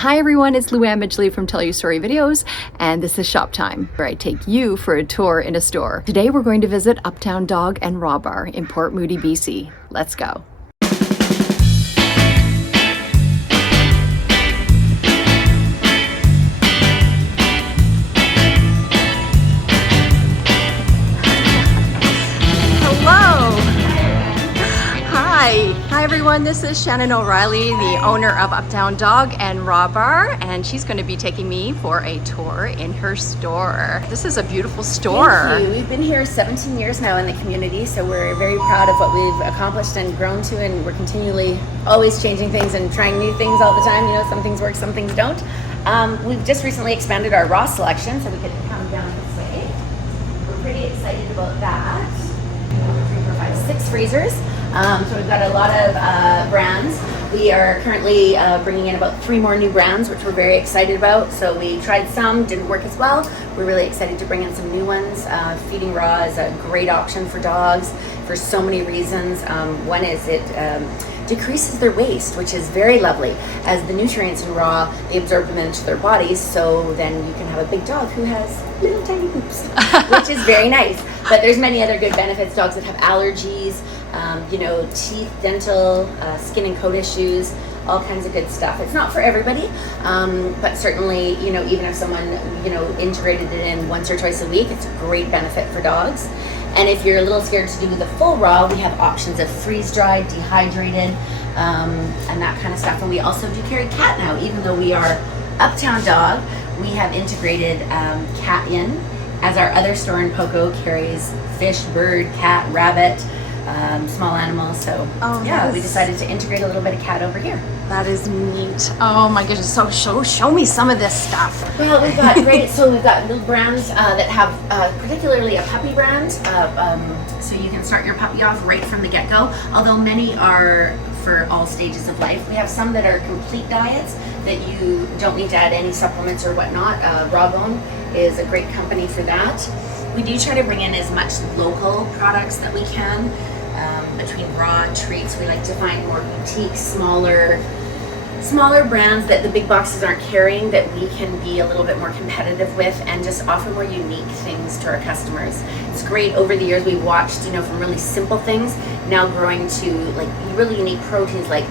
Hi everyone, it's Louanne Midgley from Tell You Story Videos, and this is Shop Time, where I take you for a tour in a store. Today we're going to visit Uptown Dawg Raw Bar in Port Moody, BC. Let's go. Hi everyone, this is Shannon O'Reilly, the owner of Uptown Dawg Raw Bar, and she's going to be taking me for a tour in her store. This is a beautiful store. Thank you. We've been here 17 years now in the community, so we're very proud of what we've accomplished and grown to, and we're continually always changing things and trying new things all the time. You know, some things work, some things don't. We've just recently expanded our raw selection, so we can come down this way. We're pretty excited about that. 3, 4, 5, 6 freezers. So we've got a lot of brands. We are currently bringing in about 3 more new brands, which we're very excited about. So we tried some, didn't work as well. We're really excited to bring in some new ones. Feeding raw is a great option for dogs for so many reasons. One is it decreases their waste, which is very lovely. As the nutrients in raw, they absorb them into their bodies, so then you can have a big dog who has little tiny poops, which is very nice. But there's many other good benefits. Dogs that have allergies, teeth, dental, skin and coat issues, all kinds of good stuff. It's not for everybody, but certainly, even if someone, integrated it in once or twice a week, it's a great benefit for dogs. And if you're a little scared to do the full raw, we have options of freeze-dried, dehydrated, and that kind of stuff. And we also do carry cat now. Even though we are Uptown Dawg, we have integrated cat in, as our other store in Poco carries fish, bird, cat, rabbit, small animals. So yes. We decided to integrate a little bit of cat over here. That is neat. Oh my goodness, so show me some of this stuff. Well, we've got great, so we've got little brands that have particularly a puppy brand, so you can start your puppy off right from the get-go, although many are for all stages of life. We have some that are complete diets that you don't need to add any supplements or whatnot. Rawbone is a great company for that. We do try to bring in as much local products that we can. Between raw treats, we like to find more boutique, smaller brands that the big boxes aren't carrying, that we can be a little bit more competitive with and just offer more unique things to our customers. It's great. Over the years we've watched, from really simple things now growing to like really unique proteins like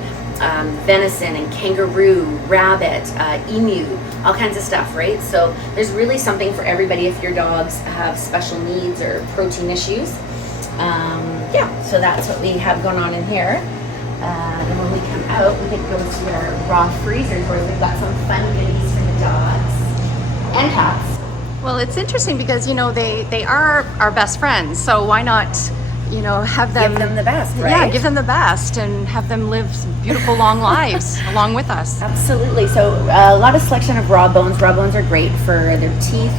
venison and kangaroo, rabbit, emu, all kinds of stuff, right? So there's really something for everybody if your dogs have special needs or protein issues. So that's what we have going on in here. And when we come out, we can go to our raw freezers where we've got some fun goodies for the dogs and cats. Well, it's interesting because, they are our best friends, so why not, have them... Give them the best, right? Yeah, give them the best and have them live beautiful, long lives along with us. Absolutely. So a lot of selection of raw bones. Raw bones are great for their teeth.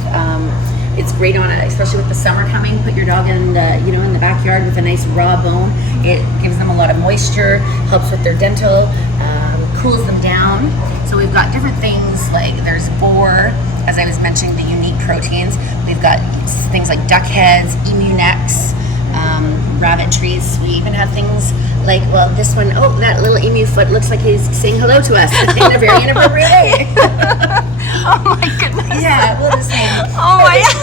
It's great especially with the summer coming. Put your dog in the backyard with a nice raw bone. It gives them a lot of moisture, helps with their dental, cools them down. So we've got different things like there's boar, as I was mentioning, the unique proteins. We've got things like duck heads, emu necks, rabbit treats. We even have things like, this one, that little emu foot looks like he's saying hello to us in a very inappropriate way. Oh my goodness. Yeah, we'll just say,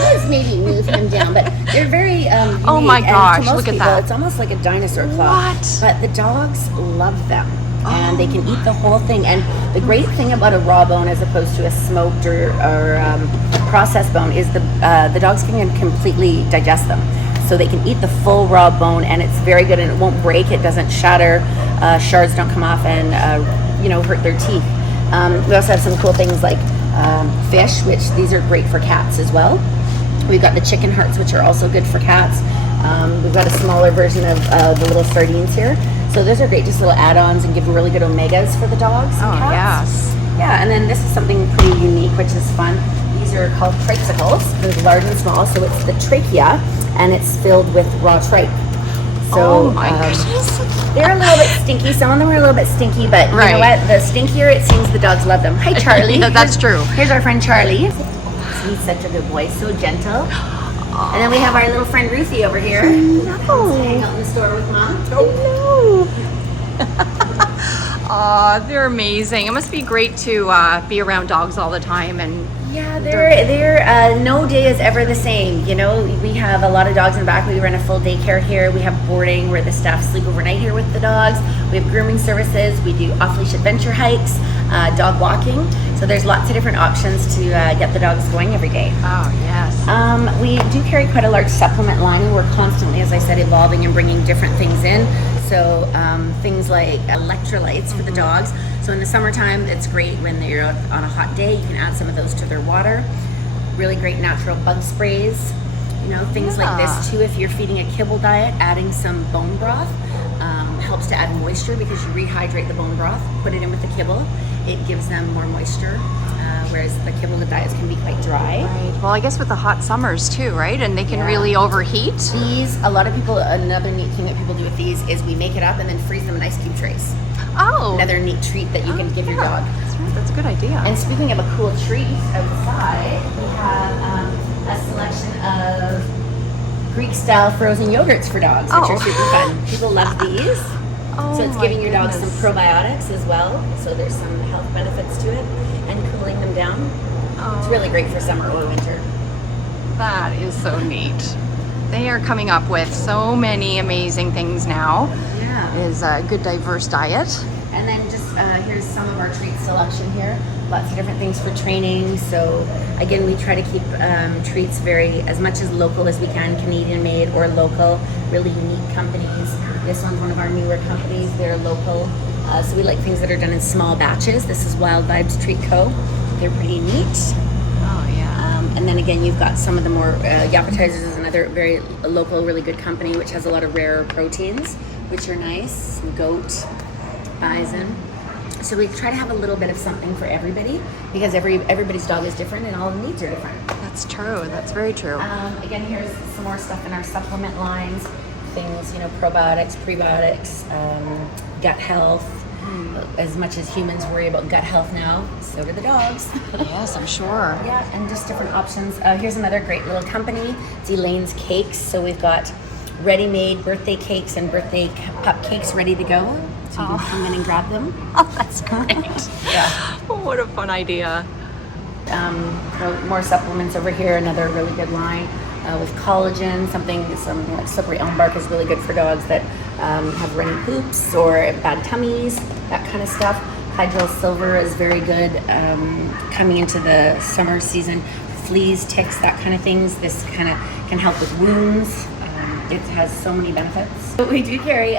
let's maybe move him down, but they're very unique. Oh my gosh, and to most look at people, that. It's almost like a dinosaur claw. What? But the dogs love them. And they can eat the whole thing. And the great thing about a raw bone as opposed to a smoked or processed bone is the dogs can completely digest them. So they can eat the full raw bone, and it's very good, and it won't break, it doesn't shatter, shards don't come off and hurt their teeth. We also have some cool things like fish, which these are great for cats as well. We've got the chicken hearts, which are also good for cats. We've got a smaller version of the little sardines here. So those are great, just little add-ons, and give really good omegas for the dogs and cats. Yes. Yeah, and then this is something pretty unique, which is fun. These are called tricicles. There's large and small, so it's the trachea, and it's filled with raw tripe. So, oh my goodness. They're a little bit stinky. Some of them are a little bit stinky, but you know what? The stinkier it seems, the dogs love them. Hi, Charlie. Yeah, that's true. Here's our friend Charlie. He's such a good boy, so gentle. And then we have our little friend Ruthie over here. No. Hang out in the store with Mom. Oh no. Oh, they're amazing. It must be great to be around dogs all the time. And Yeah, they're no day is ever the same. You know, we have a lot of dogs in the back. We run a full daycare here. We have boarding where the staff sleep overnight here with the dogs. We have grooming services. We do off-leash adventure hikes, dog walking. So there's lots of different options to get the dogs going every day. oh, yes. We do carry quite a large supplement line, and we're constantly, as I said, evolving and bringing different things in. So things like electrolytes for the dogs. So in the summertime, it's great when they're out on a hot day. You can add some of those to their water. Really great natural bug sprays. You know, things like this too. If you're feeding a kibble diet, adding some bone broth helps to add moisture because you rehydrate the bone broth, put it in with the kibble. It gives them more moisture, whereas the kibble diets can be quite dry. Right. Well, I guess with the hot summers too, right? And they can really overheat. These, a lot of people, another neat thing that people do with these is we make it up and then freeze them in ice cube trays. Oh. Another neat treat that you can give your dog. That's right. That's a good idea. And speaking of a cool treat, outside we have a selection of Greek-style frozen yogurts for dogs, which are super fun. People love these. Oh, So it's my giving your dogs goodness. some probiotics as well. So there's some health benefits to it and cooling them down. It's really great for summer or winter. That is so neat. They are coming up with so many amazing things now. Yeah. It is a good diverse diet. And then just here's some of our treat selection here. Lots of different things for training. So again, we try to keep treats very as much as local as we can, Canadian made or local, really unique companies. This one's one of our newer companies. They're local. So we like things that are done in small batches. This is Wild Vibes Treat Co. They're pretty neat. Oh, yeah. And then again, you've got some of the more Yappetizers is another very local, really good company, which has a lot of rare proteins, which are nice. Some goat, bison. So we try to have a little bit of something for everybody because everybody's dog is different and all the needs are different. That's true. That's very true. Again, here's some more stuff in our supplement lines. Things, you know, probiotics, prebiotics, gut health. As much as humans worry about gut health now, so do the dogs. Yes, I'm sure. Yeah, and just different options. Here's another great little company. It's Elaine's Cakes. So we've got ready-made birthday cakes and birthday cupcakes ready to go. So you can come in and grab them. Oh, that's great. Yeah. Oh, what a fun idea. More supplements over here. Another really good line with collagen. Something like slippery elm bark is really good for dogs that have runny poops or bad tummies, that kind of stuff. Hydrol silver is very good coming into the summer season. Fleas, ticks, that kind of things. This kind of can help with wounds. It has so many benefits. But we do carry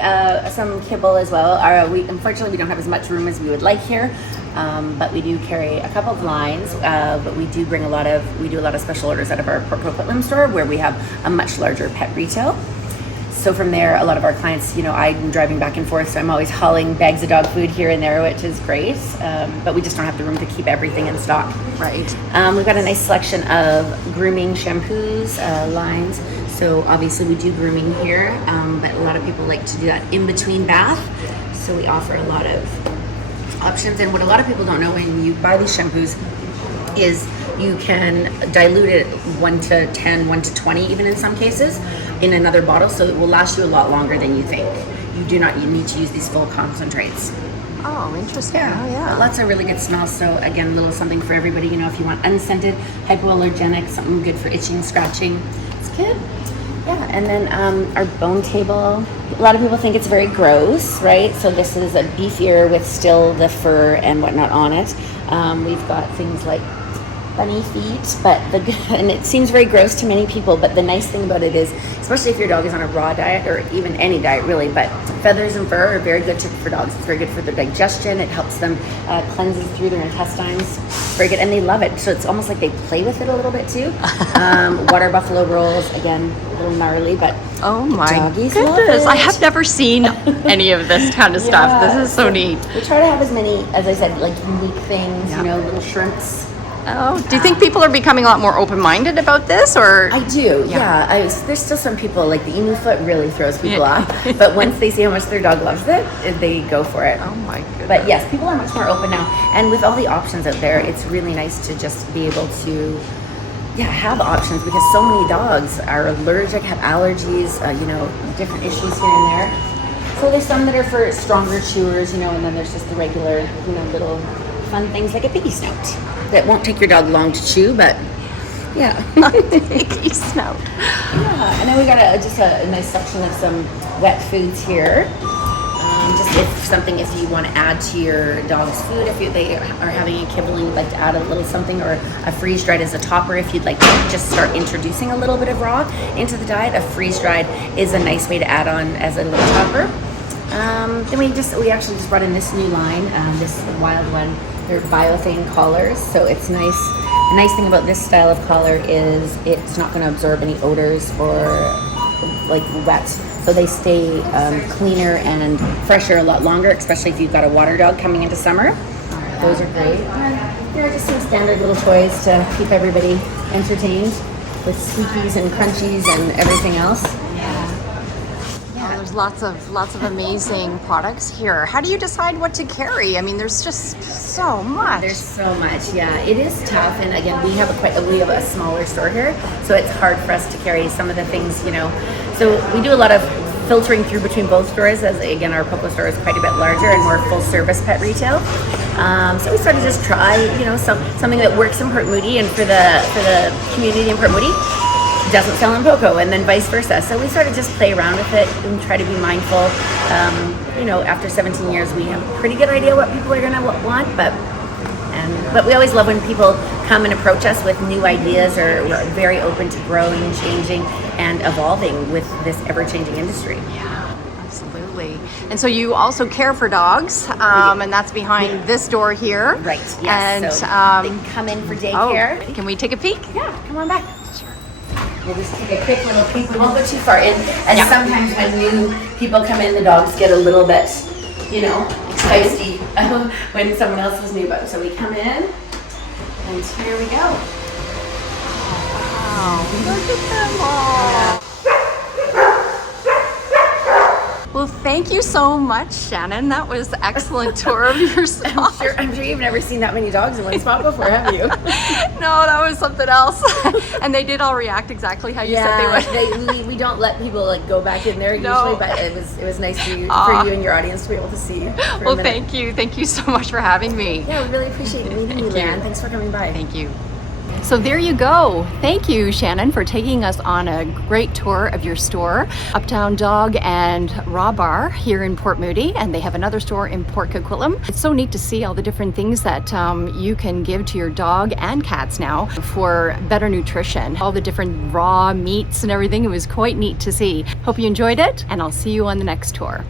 some kibble as well. Unfortunately, we don't have as much room as we would like here, but we do carry a couple of lines. But we do bring we do a lot of special orders out of our Port Coquitlam store where we have a much larger pet retail. So from there, a lot of our clients, you know, I'm driving back and forth, so I'm always hauling bags of dog food here and there, which is great. But we just don't have the room to keep everything in stock. Right. We've got a nice selection of grooming shampoos, lines. So obviously we do grooming here, but a lot of people like to do that in between bath. So we offer a lot of options. And what a lot of people don't know when you buy these shampoos is you can dilute it 1 to 10, 1 to 20, even in some cases, in another bottle. So it will last you a lot longer than you think. You need to use these full concentrates. Oh, interesting. Oh, yeah. But lots of really good smells. So again, a little something for everybody. You know, if you want unscented, hypoallergenic, something good for itching, scratching, it's good. Yeah, and then our bone table. A lot of people think it's very gross, right? So this is a beefier with still the fur and whatnot on it. We've got things like bunny feet, and it seems very gross to many people, but the nice thing about it is, especially if your dog is on a raw diet or even any diet really, but feathers and fur are very good for dogs. It's very good for their digestion. It helps them cleanses through their intestines. Very good, and they love it. So it's almost like they play with it a little bit too. Water buffalo rolls, again, a little gnarly, but Oh my doggies love goodness. it. I have never seen any of this kind of stuff. This is so neat. We try to have as many, as I said, like unique things, you know, little shrimps. Oh, do you think people are becoming a lot more open-minded about this, or? I do, yeah. There's still some people, like the emu foot really throws people off, but once they see how much their dog loves it, they go for it. Oh my goodness. But yes, people are much more open now, and with all the options out there, it's really nice to just be able to have options, because so many dogs are allergic, have allergies, different issues here and there. So there's some that are for stronger chewers, you know, and then there's just the regular, you know, little fun things like a piggy snout that won't take your dog long to chew, but yeah. Piggy snout. Yeah, and then we got just a nice section of some wet foods here. Just if you want to add to your dog's food, if they are having a kibble and you'd like to add a little something, or a freeze-dried as a topper if you'd like to just start introducing a little bit of raw into the diet. A freeze-dried is a nice way to add on as a little topper. Then we actually just brought in this new line, this wild one. They're biothane collars, so it's nice. The nice thing about this style of collar is it's not going to absorb any odors or like wet, so they stay cleaner and fresher a lot longer, especially if you've got a water dog coming into summer. Those are great. And there are just some standard little toys to keep everybody entertained with squeakies and crunchies and everything else. There's lots of amazing products here. How do you decide what to carry? I mean, there's just so much. There's so much, yeah. It is tough, and again, we have a smaller store here, so it's hard for us to carry some of the things, you know. So we do a lot of filtering through between both stores, as again, our Poco store is quite a bit larger and more full service pet retail. So we started to just try, you know, something that works in Port Moody and for the community in Port Moody doesn't sell in Poco, and then vice versa. So we sort of just play around with it and try to be mindful. You know, after 17 years, we have a pretty good idea what people are going to want, but we always love when people come and approach us with new ideas, or we're very open to growing, changing, and evolving with this ever-changing industry. Yeah, absolutely. And so you also care for dogs, and that's behind this door here. Right, yes. And so they come in for daycare. Can we take a peek? Yeah, come on back. We'll just take a quick little peek. We won't go too far in. And sometimes when new people come in, the dogs get a little bit, you know, feisty when someone else is new. But so we come in, and here we go. Wow, look at them all. Well, thank you so much, Shannon. That was an excellent tour of your spot. I'm sure you've never seen that many dogs in one spot before, have you? No, that was something else. And they did all react exactly how you said they would. We don't let people like go back in there usually, but it was nice for you and your audience to be able to see. Well, thank you so much for having me. Yeah, we really appreciate meeting you, Louanne. Thanks for coming by. Thank you. So there you go. Thank you, Shannon, for taking us on a great tour of your store, Uptown Dawg and Raw Bar here in Port Moody, and they have another store in Port Coquitlam. It's so neat to see all the different things that you can give to your dog and cats now for better nutrition. All the different raw meats and everything. It was quite neat to see. Hope you enjoyed it, and I'll see you on the next tour.